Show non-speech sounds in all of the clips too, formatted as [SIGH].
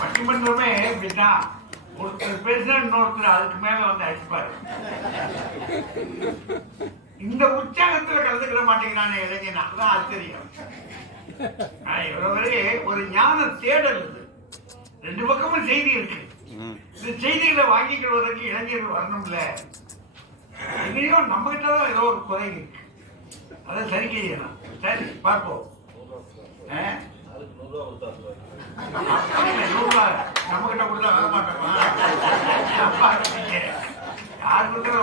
பட்டிமன்றமே இப்படிதான் ஒருத்தர் பேசினா இன்னொருத்தர் அதுக்கு மேல வந்து அடிப்பாரு இந்த உற்சாகத்துல கலந்துக்கிட மாட்டேங்கிறானே இளைஞன். அதுதான் ஆச்சரியம். இவரவரே ஒரு ஞான தேடல் இது. ரெண்டு பக்கமும் செய்தி இருக்கு. இந்த செய்திகளை வாங்கிக் கொள்வதற்கு இளைஞர்கள் வரணும்ல. எங்கேயோ நம்ம கிட்ட தான் ஏதோ ஒரு குறை இருக்கு. அதை சரி செய்யணும் சரி பார்ப்போம். நம்ம கிட்ட கொடுத்தா மாட்டோமா யார் கொடுக்குற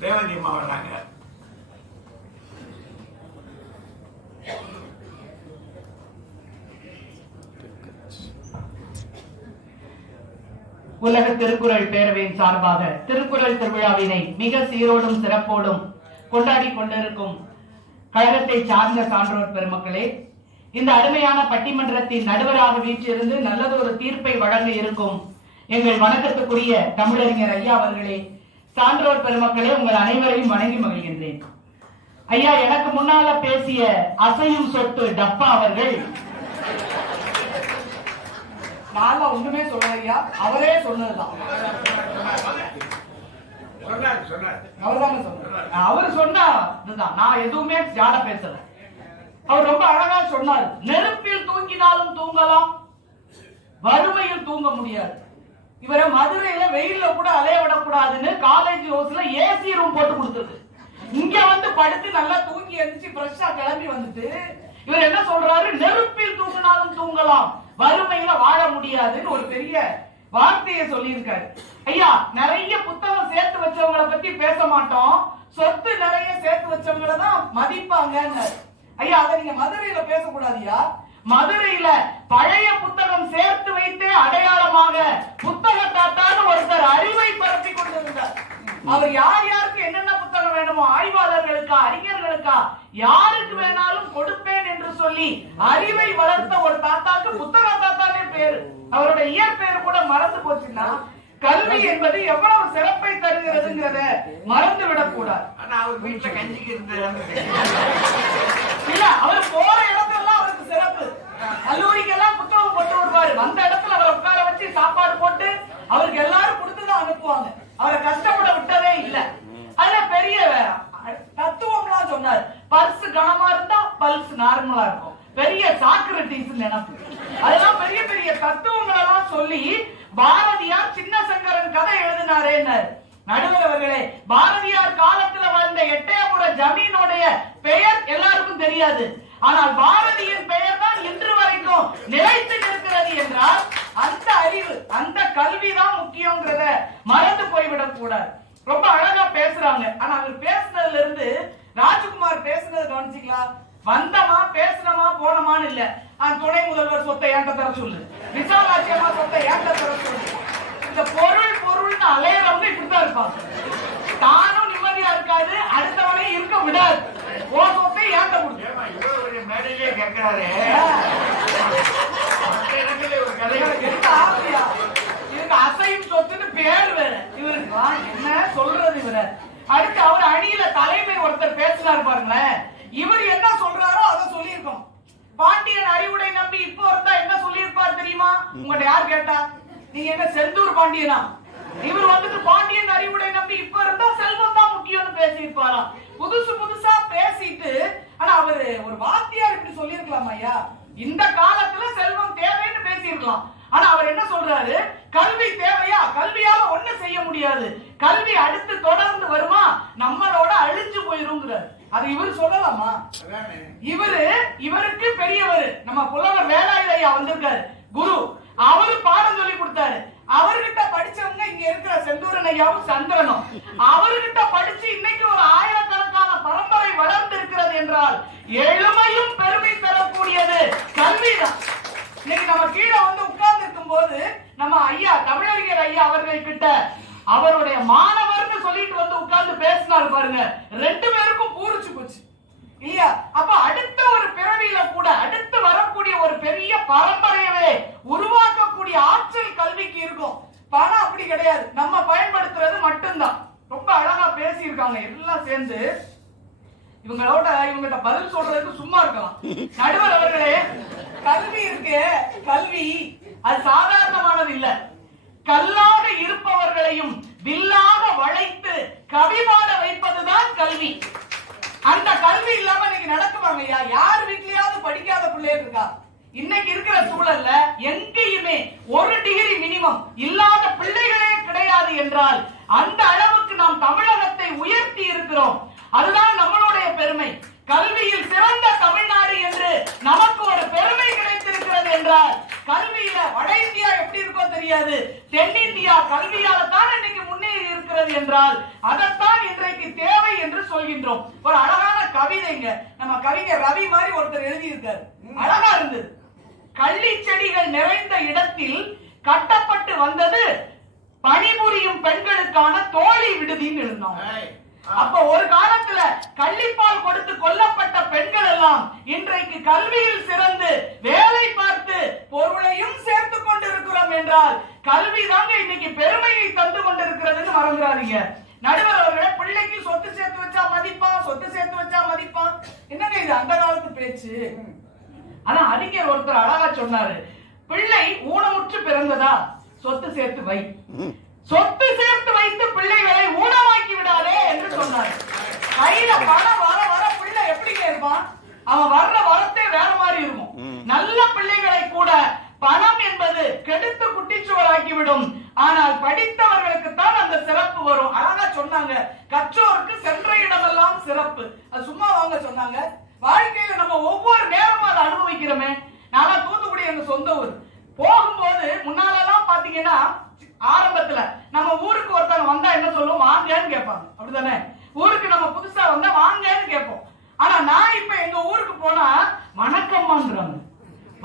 ரேவதி அம்மா வர்றாங்க உலக திருக்குறள் பேரவையின் சார்பாக திருக்குறள் திருவிழாவினை மிக சீரோடும் சிறப்போடும் கொண்டாடி கொண்டிருக்கும் கழகத்தை சார்ந்த சான்றோர் பெருமக்களே இந்த அருமையான பட்டிமன்றத்தின் நடுவராக வீற்றிருந்து நல்லதொரு தீர்ப்பை வழங்க இருக்கும் எங்கள் வணக்கத்துக்குரிய தமிழறிஞர் ஐயா அவர்களே சான்றோர் பெருமக்களே உங்கள் அனைவரையும் வணங்கி மகிழ்கின்றேன். ஐயா எனக்கு முன்னால பேசிய அசையும் சொட்டு டப்பா அவர்கள் நான் ஒண்ணுமே சொல்லலையா அவரே சொன்னதுதான். அவர்தாங்க சொன்னார். அவர் சொன்னா நான் எதுவுமே ஜாட பேசல. அவர் ரொம்ப அழகா சொன்னார் நெருப்பில் தூங்கினாலும் தூங்கலாம் வறுமையில் தூங்க முடியாது. இவரை மதுரையில வெயில்ல கூட அலைய விடக்கூடாதுன்னு காலேஜ் ஹவுஸ்ல ஏசி ரூம் போட்டு கொடுத்தது இங்க வந்து படுத்து நல்லா தூங்கி எழுந்துச்சு ஃப்ரெஷ்ஷா கிளம்பி வந்துட்டு இவர் என்ன சொல்றாரு? நெருப்பில் தூங்கினாலும் தூங்கலாம் வறுமையில வாழ முடியாதுன்னு ஒரு பெரிய வார்த்தையை சொல்லியிருக்காரு. ஐயா நிறைய புத்தகம் சேர்த்து வச்சவங்கள பத்தி பேச மாட்டோம். சொத்து நிறைய சேர்த்து வச்சவங்களை தான் மதிப்பாங்க ஐயா அதை நீங்க மதுரையில பேசக்கூடாதியா மதுரையில பழைய புத்தகம் சேர்த்து வைத்தே அடையாளமாக புத்தக தாத்தான்னு ஒருத்தர் அறிவை பரப்பி கொண்டிருந்தார் அவர் யார் யாருக்கு என்னென்ன புத்தகம் வேணுமோ ஆய்வாளர்களுக்கா அறிஞர்களுக்கா யாருக்கு வேணாலும் கொடுப்பேன் என்று சொல்லி அறிவை வளர்த்த ஒரு தாத்தாக்கு புத்தக தாத்தானே பேரு அவருடைய இயற்பெயர் கூட மறந்து போச்சுன்னா கல்வி எவ்வளவு சிறப்பை தருகிறதுங்கிறத மறந்து விடக்கூடாது ஆனா அவர் வீட்டுல கஞ்சிக்கு இருந்தது இல்ல அவர் போற இடத்துலலாம் அவருக்கு சிறப்பு. கல்லூரிக்கெல்லாம் புத்தகம் கொண்டு வருவாரு வந்த இடத்துல அவரை உட்கார வச்சு சாப்பாடு போட்டு அவருக்கு எல்லாரும் கொடுத்துதான் அனுப்புவாங்க. அவரை கஷ்டப்பட விட்டதே இல்ல. அதுல பெரிய தத்துவம்லாம் சொன்னார். பல்ஸ் கனமா இருந்தா பல்ஸ் நார்மலா இருக்கும். பெரிய சாக்ரட்டிஸ் நினப்பு. அதெல்லாம் பெரிய பெரிய தத்துவங்கள் எல்லாம் சொல்லி பாரதியார் சின்ன சங்கரன் கதை எழுதினாரேன்னு நடுவரவர்களே பாரதியார் காலத்துல வாழ்ந்த எட்டயபுர ஜமீனுடைய பெயர் எல்லாருக்கும் தெரியாது. ஆனால் பாரதியின் பெயர் தான் இன்று வரைக்கும் நிலைத்து நிற்கிறது என்றால் அந்த அறிவு அந்த கல்வி தான் முக்கியங்கிறத மறந்து போய்விடக் கூடாது ரொம்ப அழகா பேசுறாங்க. ஆனா அவர் பேர் துணை முதல்வர் சொத்தை ஏன்ட்ட தர சொல்லு? விசாலாட்சி அம்மா சொத்தை ஏன்ட்ட தர சொல்லு? இந்த பொருள் பொருள்னு அலையறவங்க இப்படித்தான் இருப்பாங்க. தானும் நிம்மதியா இருக்காது அடுத்தவனையும் இருக்க விடாது. ஓ சொத்தை ஏன்ட்ட கொடுத்து மேடையிலே கேட்கிறாரு. இவருக்கு அசையும் சொத்துன்னு பேர் வேற. இவருக்கு என்ன சொல்றது இவர? அடுத்து அவர் அணியில தலைமை ஒருத்தர் பேசினாரு பாருங்களேன். இவர் என்ன சொல்றாரோ அதை சொல்லியிருக்கோம் பாண்டியன் அறிவுடை நம்பி இப்போ இருந்தா என்ன சொல்லியிருப்பார் தெரியுமா உங்கள்ட்ட யார் கேட்டா நீங்க என்ன செந்தூர் பாண்டியனா? இவர் வந்துட்டு பாண்டியன் அறிவுடை நம்பி இப்ப இருந்தா செல்வம் தான் முக்கியம்னு பேசியிருப்பாராம். புதுசு புதுசா பேசிட்டு ஆனா அவரு ஒரு வாத்தியார் இப்படி சொல்லியிருக்கலாம் ஐயா. இந்த காலத்துல செல்வம் தேவைன்னு பேசியிருக்கலாம். ஆனா அவர் என்ன சொல்றாரு? கல்வி தேவையா? கல்வியால ஒண்ணு செய்ய முடியாது. கல்வி அடுத்து தொடர்ந்து வருமா? நம்மளோட அழிஞ்சு போயிருங்கிறார். அது இவர் சொல்லலாமா? இவரு இவருக்கு பெரியவர். நம்ம புலவர் வேலாயுதையா வந்திருக்காரு. குரு அவரு பாடம் சொல்லி கொடுத்தாரு. அவர்கிட்ட படிச்சவங்க இங்க இருக்கிற செந்தூரன் ஐயாவும் சந்திரனும். அவர்கிட்ட படிச்சு இன்னைக்கு ஒரு ஆயிரக்கணக்கான பரம்பரை வளர்ந்து இருக்கிறது என்றால் எழுமையும் பெருமை தரக்கூடியது கல்விதான் இன்னைக்கு நம்ம கீழே வந்து உட்கார்ந்து இருக்கும் போது நம்ம ஐயா தமிழறிஞர் ஐயா அவர்கள் கிட்ட அவருடைய மாணவர்னு சொல்லிட்டு வந்து உட்கார்ந்து பேசினாரு பாருங்க. ரெண்டு பேருக்கும் பூரிச்சு போச்சு. இல்லையா அப்ப அடுத்த ஒரு பிறவியில கூட அடுத்து வரக்கூடிய ஒரு பெரிய பரம்பரையவே உருவாக்கக்கூடிய ஆற்றல் கல்விக்கு இருக்கும். பணம் அப்படி கிடையாது. நம்ம பயன்படுத்துறது மட்டும்தான். ரொம்ப அழகா பேசியிருக்காங்க. எல்லாம் சேர்ந்து இவங்களோட இவங்கிட்ட பதில் சொல்றதுக்கு சும்மா இருக்கலாம். நடுவர் அவர்களே கல்வி இருக்கு. கல்வி அது சாதாரணமானது இல்ல. கல்லாக இருப்ப வில்லாக வளைத்து கவிபாட வைப்பதுதான் கல்வி அந்த கல்வி இல்லாம இன்னைக்கு நடக்குவாங்க ஐயா யார் வீட்லயாவது படிக்காத பிள்ளைங்க இருக்கா இன்னைக்கு இருக்கிற சூழல்ல எங்கேயுமே ஒரு டிகிரி மினிமம் இல்லாத பிள்ளைகளே கிடையாது என்றால் அந்த அளவுக்கு நாம் தமிழகத்தை உயர்த்தி இருக்கிறோம். அதுதான் நம்மளுடைய பெருமை. கல்வியில் சிறந்த தமிழ்நாடு என்று நமக்கு ஒரு பெருமை கிடைத்திருக்கிறது என்றால் கல்வியில வட இந்தியா எப்படி இருக்கோ தெரியாது. தென்னிந்தியா கல்வியால தான் இன்னைக்கு முன்னேறி இருக்கிறது என்றால் அதைத்தான் இன்றைக்கு தேவை என்று சொல்கின்றோம். ஒரு அழகான கவிதைங்க. நம்ம கவிஞர் ரவி மாதிரி ஒருத்தர் எழுதியிருக்காரு. அழகா இருந்தது. கள்ளி செடிகள் நிறைந்த இடத்தில் கட்டப்பட்டு வந்தது பணிபுரியும் பெண்களுக்கான தோழி விடுதின்னு ஆ. அப்ப ஒரு காலத்துல கள்ளிப்பால் கொடுத்து கொல்லப்பட்ட பெண்கள் எல்லாம் இன்றைக்கு கல்வியில் சிறந்து வேலை பார்த்து பொருளையும் சேர்த்து கொண்டிருக்கிறோம் என்றால் கல்வி தாங்க இன்னைக்கு பெருமையை தந்து கொண்டிருக்கிறதுன்னு மறந்துடாதீங்க. நடுவர் அவர்களே பிள்ளைக்கு சொத்து சேர்த்து வச்சா மதிப்பான் சொத்து சேர்த்து வச்சா மதிப்பான் என்னங்க இது அந்த காலத்து பேச்சு? ஆனா அறிஞர் ஒருத்தர் அழகா சொன்னாரு பிள்ளை ஊனமுற்று பிறந்ததா? சொத்து சேர்த்து வை. சொத்து சேர்த்து வைத்து பிள்ளைகளை ஊனமாக்கி விடாதே என்று சொன்னார். கையில பணம் வர வர பிள்ளை எப்படிங்க இருப்பான் அவன் வர்ற வரத்தே வேற மாதிரி இருக்கும். நல்ல பிள்ளைகளை கூட பணம் என்பது கெடுத்து குட்டிச்சுவராக்கி விடும் ஆனால் படித்தவர்களுக்கு தான் அந்த சிறப்பு வரும். அழகா சொன்னாங்க. கற்றோருக்கு சென்ற இடமெல்லாம் சிறப்பு. அது சும்மா வாங்க சொன்னாங்க. வாழ்க்கையில நம்ம ஒவ்வொரு நேரமும் அதை அனுபவிக்கிறோமே. நான் தூத்துக்குடி எங்க சொந்த ஊர். போகும்போது முன்னாலெல்லாம் பாத்தீங்கன்னா ஆரம்பத்துல நம்ம ஊருக்கு ஒருத்தவங்க வந்தா என்ன சொல்லுவோம் வாங்கன்னு கேட்பாங்க. அப்படிதானே ஊருக்கு நம்ம புதுசா வந்தா வாங்கன்னு கேட்போம். ஆனா நான் இப்ப எங்க ஊருக்கு போனா வணக்கம்மான்றாங்க.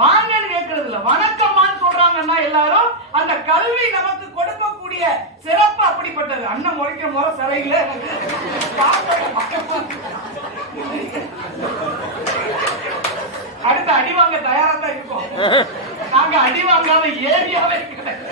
வாங்கன்னு கேட்கறது இல்ல. வணக்கம்மான்னு சொல்றாங்கன்னா எல்லாரும் அந்த கல்வி நமக்கு கொடுக்கக்கூடிய சிறப்பு அப்படிப்பட்டது. அண்ணன் முறைக்கிற முறை சரியில்லை எனக்கு பார்க்க அடுத்து அடி வாங்க தயாரா தான் இருக்கோம் நாங்க அடி வாங்காத ஏரியாவே கிடையாது.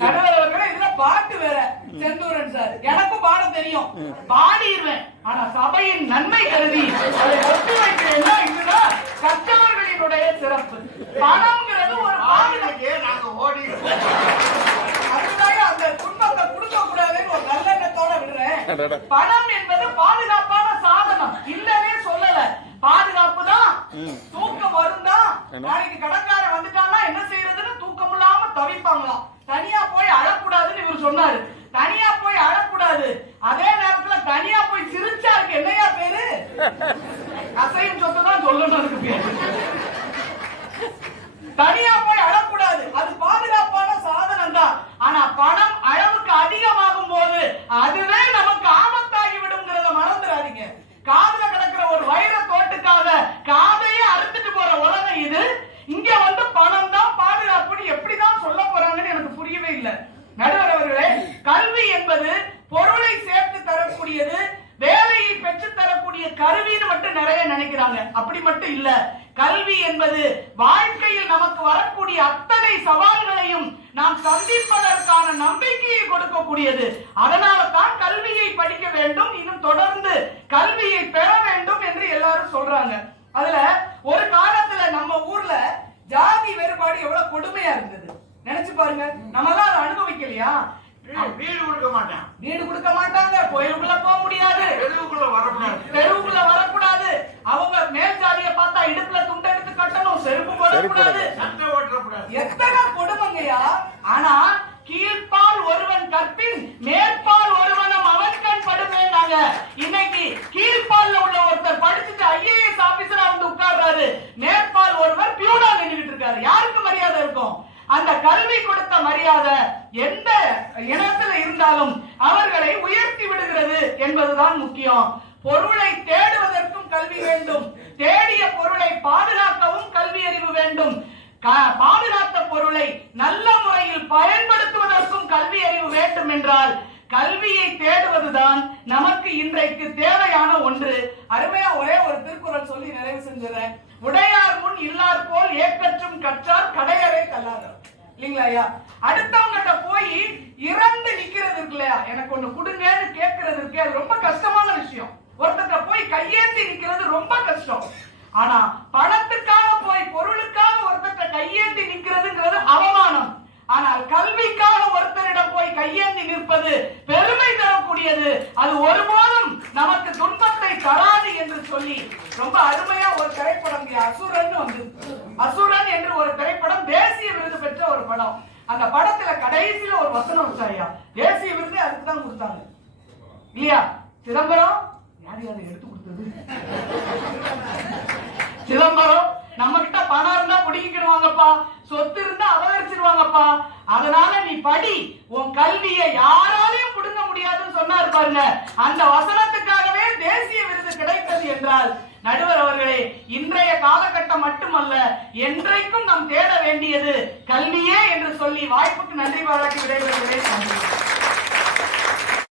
நடுவர் அவர்களே, இதுல பாட்டு வேற. செந்தூரன் சார் எனக்கும் பாட தெரியும். பாடிடுவேன் ஆனா சபையின் நன்மை கருதி அதை ஒத்தி வைக்கிறேன்னா இதுதான் கற்றவர்களினுடைய சிறப்பு. பணம்ங்கிறது ஒரு பாதுகாப்பு ஆளுநருக்கே நாங்க ஓடி அதுக்காக அந்த துன்பத்தை கொடுக்க கூடாதுன்னு ஒரு நல்லெண்ணத்தோட விடுறேன். பணம் என்பது பாதுகாப்பான சாதனம் இல்லவே சொல்லல பாதுகாப்பு தான் தூக்கம் வரும் தான் என்ன? நாளைக்கு கடன்காரன் வந்துட்டான்னா என்ன செய்யறதுன்னு தூக்கம் இல்லாம தனியா போய் அழக்கூடாதுன்னு இவர் சொன்னாரு. தனியா போய் அழக்கூடாது. அதே நேரத்துல தனியா போய் சிரிச்சா இருக்கு என்னையா பேரு? அசையும் சொத்து தான் சொல்லணும் இருக்கு. பேரு தனியா போய் அழக்கூடாது அது பாதுகாப்பான சாதனம் தான் ஆனா பணம் அளவுக்கு அதிகமாகும் போது அதுவே நமக்கு ஆபத்தாகி விடுங்கிறத மறந்துடாதீங்க காதுல கிடக்கிற ஒரு வைர தோட்டுக்காக காதையே அறுத்துட்டு போற உலகம் இது இங்க வந்து பணம் தான் பாதுகாப்புன்னு எப்படிதான் சொல்ல போறாங்கன்னு எனக்கு புரியவே இல்லை நடுவர் அவர்களே கல்வி என்பது பொருளை சேர்த்து தரக்கூடியது வேலையை பெற்று தரக்கூடிய கருவின்னு மட்டும் நிறைய நினைக்கிறாங்க அப்படி மட்டும் இல்ல கல்வி என்பது வாழ்க்கையில் நமக்கு வரக்கூடிய அத்தனை சவால்களையும் நாம் சந்திப்பதற்கான நம்பிக்கையை கொடுக்கக்கூடியது. அதனால தான் கல்வியை படிக்க வேண்டும் இன்னும் தொடர்ந்து கல்வியை பெற வேண்டும் என்று எல்லாரும் சொல்றாங்க. அதுல ஒரு காலத்துல நம்ம ஊர்ல ஜாதி வேறுபாடு எவ்வளவு கொடுமையா இருந்தது. நினைச்சு பாருங்க. நம்ம எல்லாம் அதை அனுபவிக்கலையா? வீடு கொடுக்க மாட்டான் வீடு கொடுக்க மாட்டாங்க. கோயிலுக்குள்ள போக முடியாது. தெருவுக்குள்ள வரக்கூடாது தெருவுக்குள்ள சண்டை ஓட்டக்கூடாது. எத்தனை கொடுமைங்கய்யா. ஆனா கீழ்ப்பால் ஒருவன் கற்பின் மேற்பால் ஒருவனும் அவன் கண் படுமேனாங்க இன்னைக்கு கீழ்ப்பால்ல உள்ள ஒருத்தர் படிச்சுட்டு ஐஏஎஸ் ஆபீசரா வந்து உட்கார்றாரு. மேற்பால் ஒருவர் பியூனா நின்றுட்டு இருக்காரு. யாருக்கு மரியாதை இருக்கும்? அந்த கல்வி கொடுத்த மரியாதை எந்த இனத்துல இருந்தாலும் அவர்களை உயர்த்தி விடுகிறது என்பதுதான் முக்கியம். பொருளை தேடுவதற்கும் கல்வி வேண்டும். தேடிய பொருளை பாதுகாக்கவும் கல்வி அறிவு வேண்டும். கா- பாதுகாத்த பொருளை நல்ல முறையில் பயன்படுத்துவதற்கும் கல்வி அறிவு வேண்டும் என்றால் கல்வியை தேடுவதுதான் நமக்கு இன்றைக்கு தேவையான ஒன்று. அருமையா ஒரே ஒரு திருக்குறள் சொல்லி நிறைவு செஞ்சுறேன். உடையார் முன் இல்லார் போல் ஏக்கற்றும் கற்றார் கடையறை கல்லாதவர் இல்லைங்களா ஐயா? அடுத்தவங்கிட்ட போய் இறந்து நிக்கிறது இருக்கு இல்லையா எனக்கு ஒண்ணு கொடுங்கன்னு கேட்கறது இருக்கு அது ரொம்ப கஷ்டமான விஷயம். கையேந்தி நிக்கிறது ரொம்ப கஷ்டம். ஆனா பணத்துக்காக போய் பொருளுக்காக ஒருத்தர் கையேந்தி நிக்கிறதுங்கிறது அவமானம். ஆனால் கல்விக்காக ஒருத்தரிடம் போய் கையேந்தி நிற்பது பெருமை தரக்கூடியது. அது ஒருபோதும் நமக்கு துன்பத்தை தராது என்று சொல்லி ரொம்ப அருமையா ஒரு திரைப்படம் அசுரன் வந்து அசுரன் என்று ஒரு திரைப்படம் தேசிய விருது பெற்ற ஒரு படம். அந்த படத்துல கடைசியில ஒரு வசனம் வச்சாயா தேசிய விருது அதுக்கு தான் கொடுத்தாங்க. இல்லையா? சிதம்பரம் யாரையும் அதை எடுத்து [LAUGHS] சிதம்பரம் நம்ம கிட்ட பணம் இருந்தா பிடிக்கிடுவாங்கப்பா சொத்து இருந்தா அபகரிச்சிருவாங்கப்பா. அதனால நீ படி. உன் கல்வியை யாராலையும் புடுங்க முடியாதுன்னு சொன்னாரு பாருங்க. அந்த வசனத்துக்காகவே தேசிய விருது கிடைத்தது என்றால் நடுவர் அவர்களே இன்றைய காலகட்டம் மட்டுமல்ல என்றைக்கும் நாம் தேட வேண்டியது கல்வியே என்று சொல்லி வாய்ப்புக்கு நன்றி பாராட்டி விடைபெறுகிறேன்.